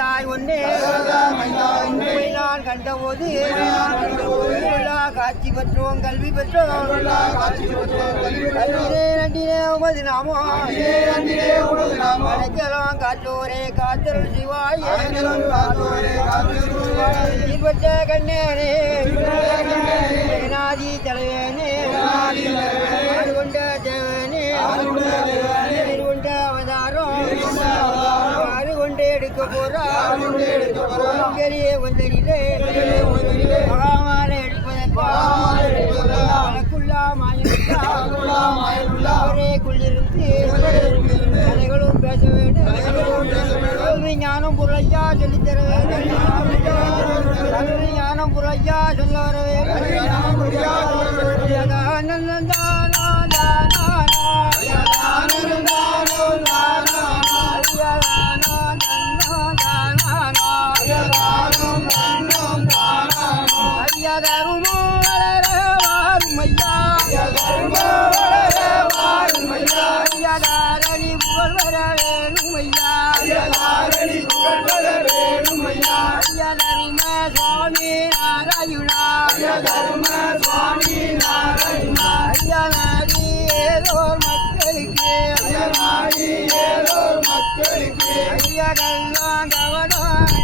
மைந்தாய் ஒன்னே நான் கண்டபோது காட்சி பெற்றோம் கல்வி பெற்றோம் நன்றினே உமது நாமம் அடைக்கலம் காத்தோரே காத்தருள் சிவாய் பெற்ற கண்ணேனே ஜெகநாதி தலைவனே கொண்ட தேவனே கொண்ட அவதாரம் அது கொண்டு எடுக்க போறான் பெரிய ஒன்றிலே மகாமாலை எடுப்பதற்குள்ளா ஒரே குள்ளிருந்து கதைகளும் பேச வேண்டும் கல்வி ஞானம் பொருளையா சொல்லித்தர வேண்டும் கல்வி ஞானம் பொருளையா சொல்ல வர சுவாமி நாராயணா சுவாமி நாராயணா ஐயா நாடி ஏதோர் மக்களுக்கு ஐயா கல்லாம் கவனம்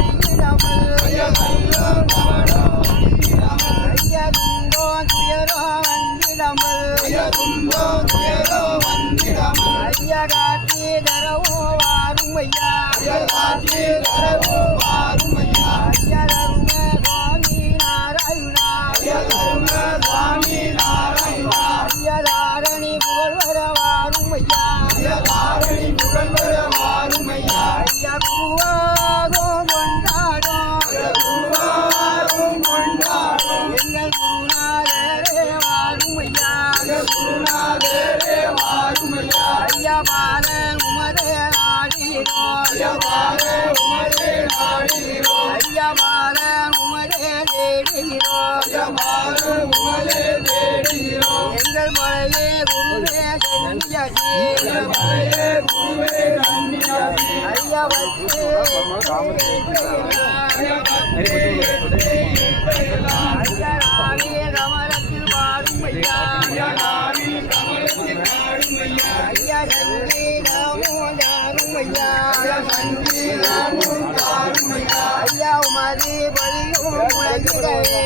ஐயா துன்பம் துயரம் வந்திடாமல் ஐயா காட்டி தரவோ வாரும் ஐயா ஐயா தரும சுவாமி நாராயணா ஐயா தாரணி புகழ்வர வாரும் ஐயா ஐயா குருவாகும் கொண்டாடும் எங்கள் குருநாதரே வாரும் ஐயா ஐயா பாலன் உமரே நாடினோ ஐயா பாலன் உமரே தேடுகிறோம் எங்கள் மலையே குருவே சன்னியாசி ஐயா வந்து ஐயா நாமே கமலத்தில் பாடும் ஐயா ஐயா சங்கீதமும் தாரும் ஐயா ஐயா உமது பதியும் முழங்கிடவே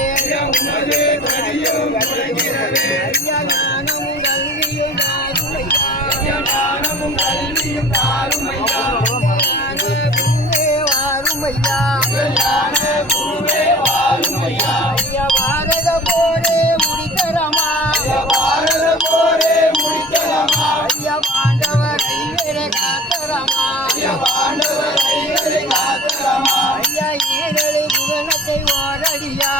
ஐயா ஞானமும் கல்வியும் தாரும் ஐயா வாரும் ஐயா ஐயா பாரத போரே முடித்தரமா ஐயா பாண்டவர் ஐவரே காத்தரமா ஐயா ஈரலை புகழத்தை ஓரடியா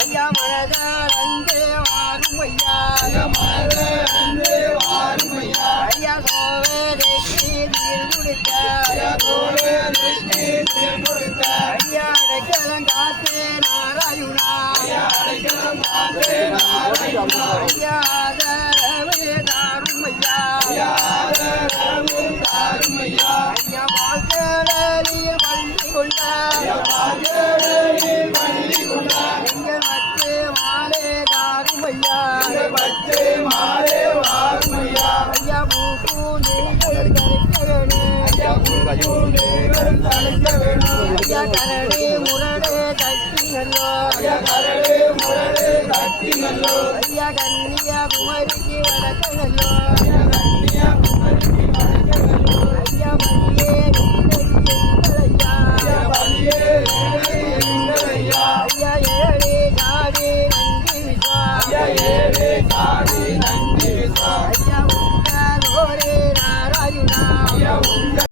ஐயா மனதார் அங்கே வாரும் ஐயா ஐயா கோவேரைக்கு நீர் கொடுத்த ஐயா அடைக்கலம் காத்தே நாராயணா ஐயா ஆதரவே தாரும் ஐயா ஐயா வாழ்க்கையில் பள்ளி கொண்ட எங்கள் மற்ற மாலே தாரும் ஐயா ஐயா பூக்கூந்தேகள் கரைக்க வேணும் ஐயா கரடே முரடே தட்டி நல்லோ ஐயா கன்னியா குமரிக்கு வடக்க நல்லோ